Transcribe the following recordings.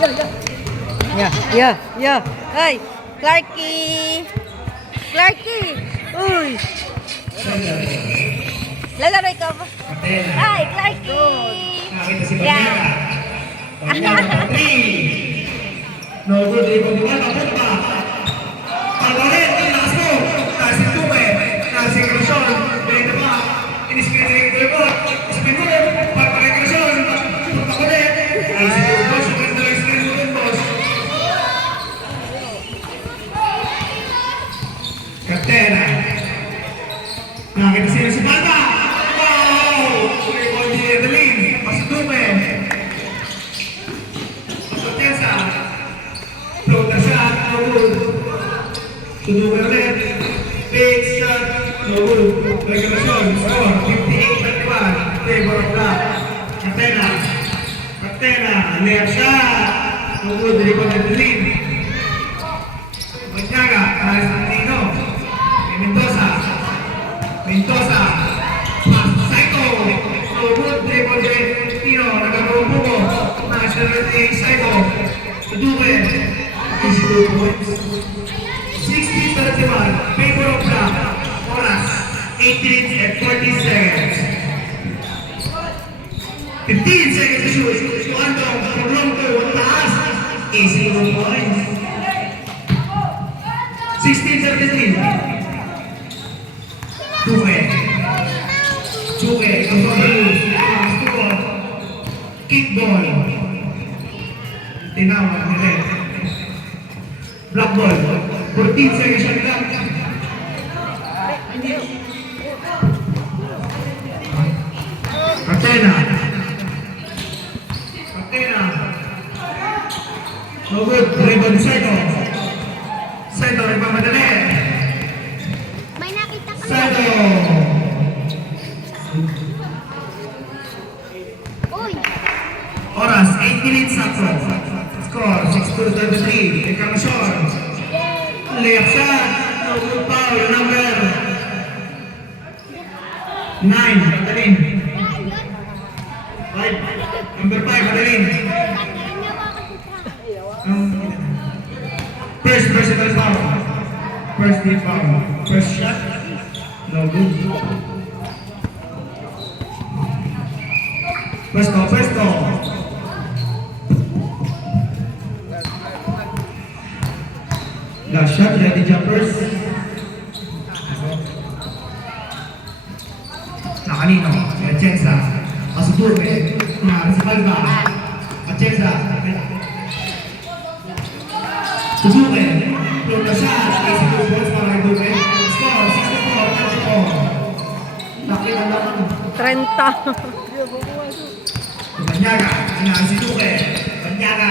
Yeah. Hey, Clarky! Clarky! Uy! Lalaro ikaw ba? Hi, Clarky! Yeah! No good, igual papel pa. Alvarez, lakas mo. Kasi tuwe. Kasi Cruzon. Benta pa. Iniskrinig ko ito. Spin mo. Pagpagay Cruzon. Punta ko rin. Kasi yung boss. Yung ganda lang screen mo rin, boss. Katena. Nakita sila si Bata. Wow! Igual ni Edelin. Kasi tuwe. Pasotensa. Floater shot, no good. Tutugan ulit. Big shot, no good. Regulation, score, 58-31. Favor of Black. Catena, layup shot. No good, rebound at the lead. Banyaga, Argentino. Mendoza. Pass, Saito. No good, rebound at Tino. Nagkabubuko. National Team, Saito. Tutugan. 60-31, favor of Black. Oras, 8 minutes and 40 seconds. 15 seconds to shoot. To Andong, from long to taas. Easy 1 point. 16-17. Chuke, control. Score. Kickball. Tinawag ni Red. Black ball. 14 seconds shot clock. Catena. No good. Rebound Saito. Saito, nagmamadali. May nakita ka Saito. Uy! Oras, 8 minutes sakto. Score, 6-2-33. Encarnacion. Layup shot. No good foul. Number 9. Matalin. 5. Number 5. Matalin. First personal foul. First team foul. First shot. No good. Presto. Last shot, ready jumpers. Nakanino, Atienza. Asuturbe. Si Palma. Atienza. Suzuki. Floater shot. 82 points para kay Duque. Score, 64-34. Nakita lang. 30. Banyaga. Si Duque. Banyaga.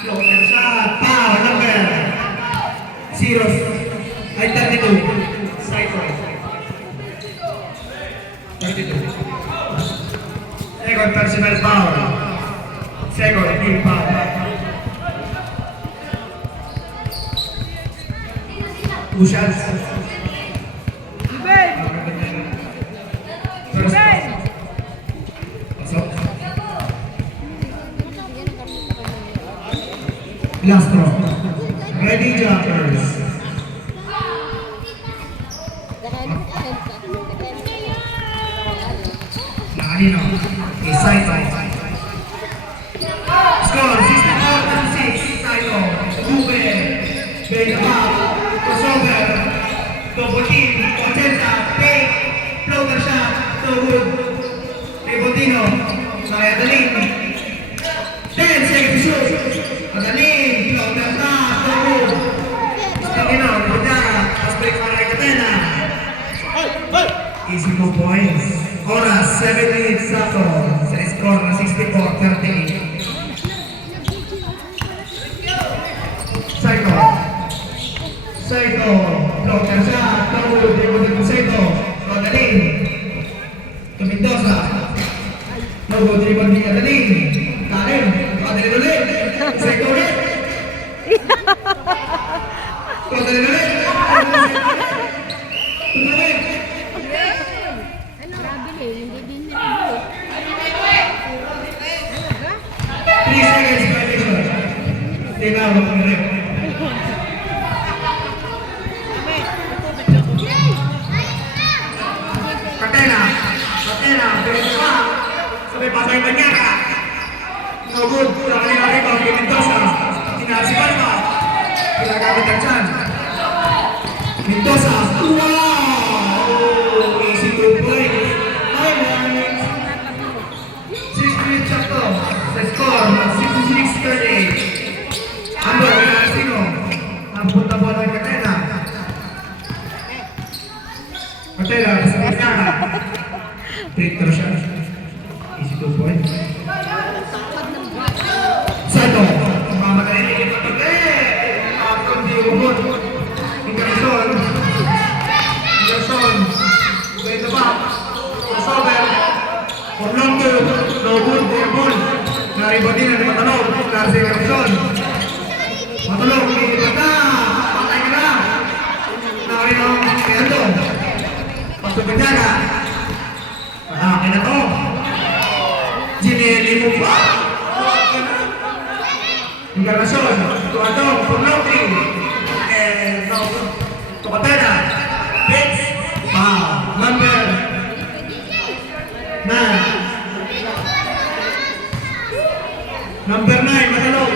Floater shot. Foul number 0. Ay, 32. Saito. 32. Second personal foul. Second team foul. Two shots. First foul. Pasok. Last throw. Ready jumpers. Nakanino. Saito. Score 64-36. Saito. Duque. Benta. Crossover. Double team. Atienza. Fake. Floater shot. No good. Rebotino. Adalin. 10 seconds to shoot. Adalin. Floater shot. No good. Stingino. Banyaga. Pass break para kay Catena. Easy 2 points. Oras, 7 minutes sakto. Sa score na 64-38. Saito. Floater shot. No good. Rebotino Saito. Adalin. Mendoza. No good. Rebotino Adalin. Kalim. Adalin ulit. Saito ulit. Adalin ulit. Tutulit. Grabe eh, hindi din nila. 3 seconds violation. Tinawag ng rep. Katena, pero pa. Sabay pasay ba niya ka? No good, sa kanila rin ba, Mendoza. Sinasipan pa. Pinagamit ang chan. Mendoza, wow! Easy 2 points. 6 minutes sakto. Sa score, 66-38. Andor, Pinasino. Ang punta po ng Katena. Katena, sa Katena. Free throw siya. Easy 2 points. Sato, mamatay na yung patagay. After the robot. Incarson. Going the back. Crossover. For long two. No good. Dead ball. Naribatin na ni Matalog. Kasi Incarson. Matalog. Ilipat na. Patay ka na. Nakarin ang Kayando. Pagpagdaga. Akin na to. Ginelli mo ba? Incarnacion, Tuadong, Pumloti, and no, Tocatena, Pitts, number 9. Number 9, Matalog.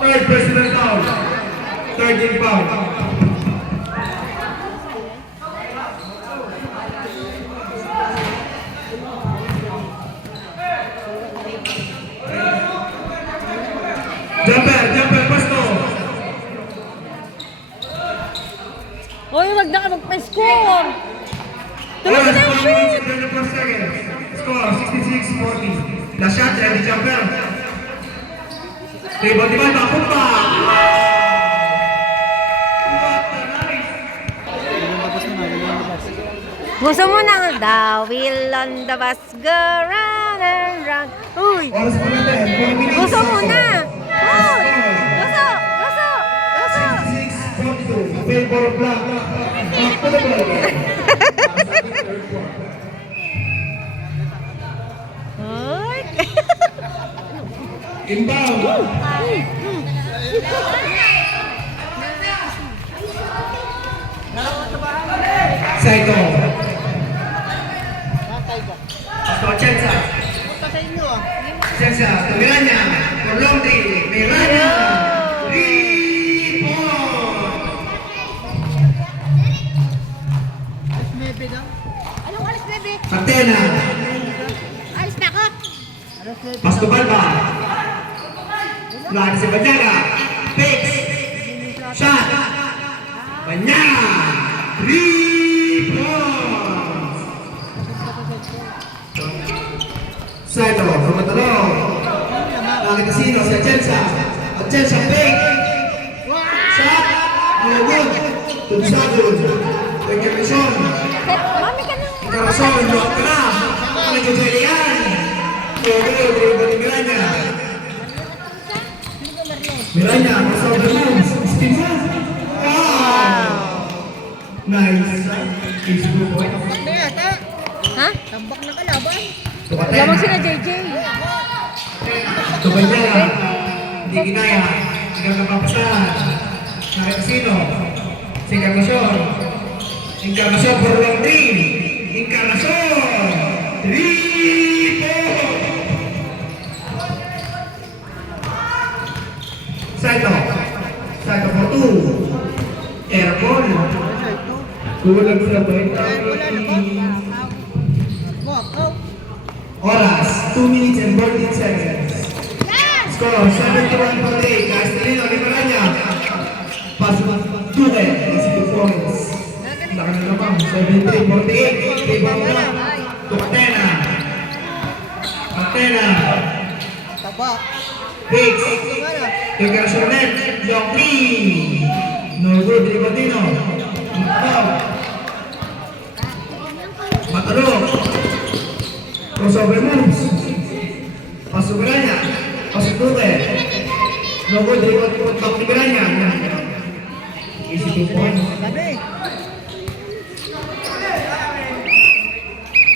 Third personal foul. Third in foul. Jumper, pasto. Hoy, wag na ka magpa-score. Tuloy na yung shoot. Score 66-40. Last shot, ready jumper. Table di ba? Papunta. Gusto mo na the wheel on the bus go round and round. Uy, Oras po natin. 4 minutes. gusto mo na. Uy, gusto. 66-42. Favor of black. Back to the ball. Uy. Inbound. Saito. Pasto Chensa. Chensa. Miranya. Orlondri. Miranya. 3 points. Anong alis, bebe? Katena. Alis na ako. Pasto Balba. Lagi si Banyaga. Fix. Shot. Banyaga. 3 points. Saito. Rumatalo. Lagi Casino. Si Atienza. Atienza. Fake. Shot. No good. Tunsagod. Pagkakasyon. Mami ka na. Incarnacion. Block ka na. Ano yung Jelian? Miranya. Miranya. Crossover moves. Spin move. Wow. Nice. Easy 2 points. Ha? Tambak na kalaban. Lamang sila JJ. Tubanyaga. Hindi ginaya. Hindi ka napapasahan. Nakikasino. Si Incarnacion. Incarnacion for long dream. Incarnacion. 3 points. Saito. Saito for 2. Airborne. Kulang sa point. Oras, 2 minutes and 14 seconds. Score, 71-48. Castellino, Limaranya. Pass, Duque, 2 points. Laki na naman, 73-48. Rebound na. Katena. Fix. Incarnacion net. Long three. No good, Ribotino. Matalog. Crossover moves. Pasok Granya. Pasok Duque. No good, Ribotino. Granya. Easy 2 points.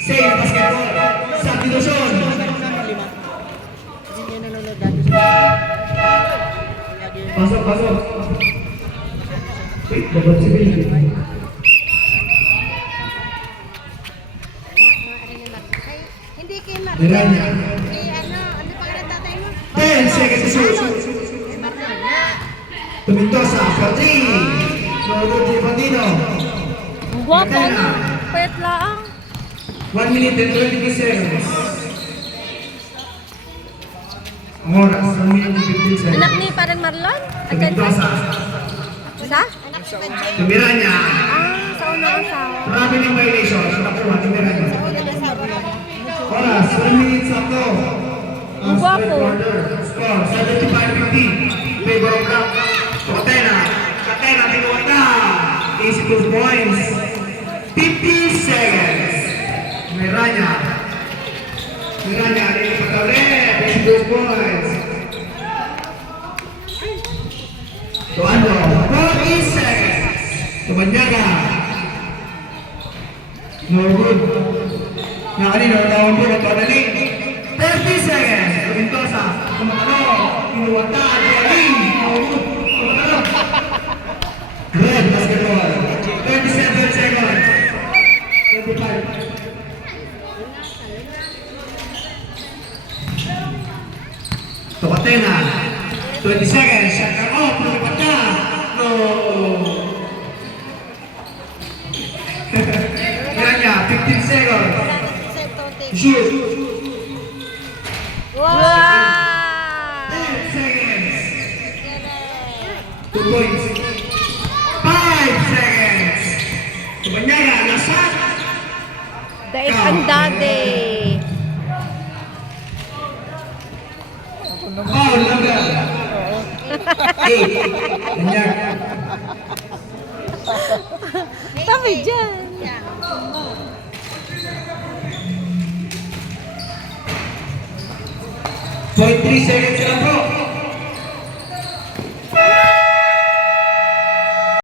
Save basketball. Substitution. Pasok, pasok. Wait, dapat si Bill. Hindi kay Mar. Miranya. Kay ano pangalan tatay mo? 10 seconds to shoot. Tumintosa, 14. Norwood Tripantino. Ang gwapo na. Pwet lang. 1 minute and 23 seconds. Ang oras, 1 minute and 15 Anak seconds. ni parang Marlon? Tumintosa. Isa? Anak si Benjay. Tumiranya. Ah, sa unang asawa. Marami ng violation. Sa nakuha, tumiranya. Oras, 1 minute sakto. Ang gwapo. Score, 75-50. Favor of Black. Catena. Catena, tinuwan na. Easy 2 points. 50 seconds. Miranya. Miranya, nilipat ulit. Easy 2 points. Tuando, 40 seconds. Tumanyaga. Norwood. Na kanino, tawag po, natanaling. 30 seconds. Tumintosa. Tumatalo. Inuwata. Tumaling. Norwood. Tumatalo. Red basketball. 27 seconds. 25. Tokatena. 20 seconds. Shot clock off. Lumipat na. No. Miranya, 15 seconds. Shoot. Wow! 10 seconds. 2 points. 5 seconds. Tumanyaga, nasat. Dahil ang dati. Oh, number. 8. Tanyag. Kami dyan. 0.3 seconds lang po.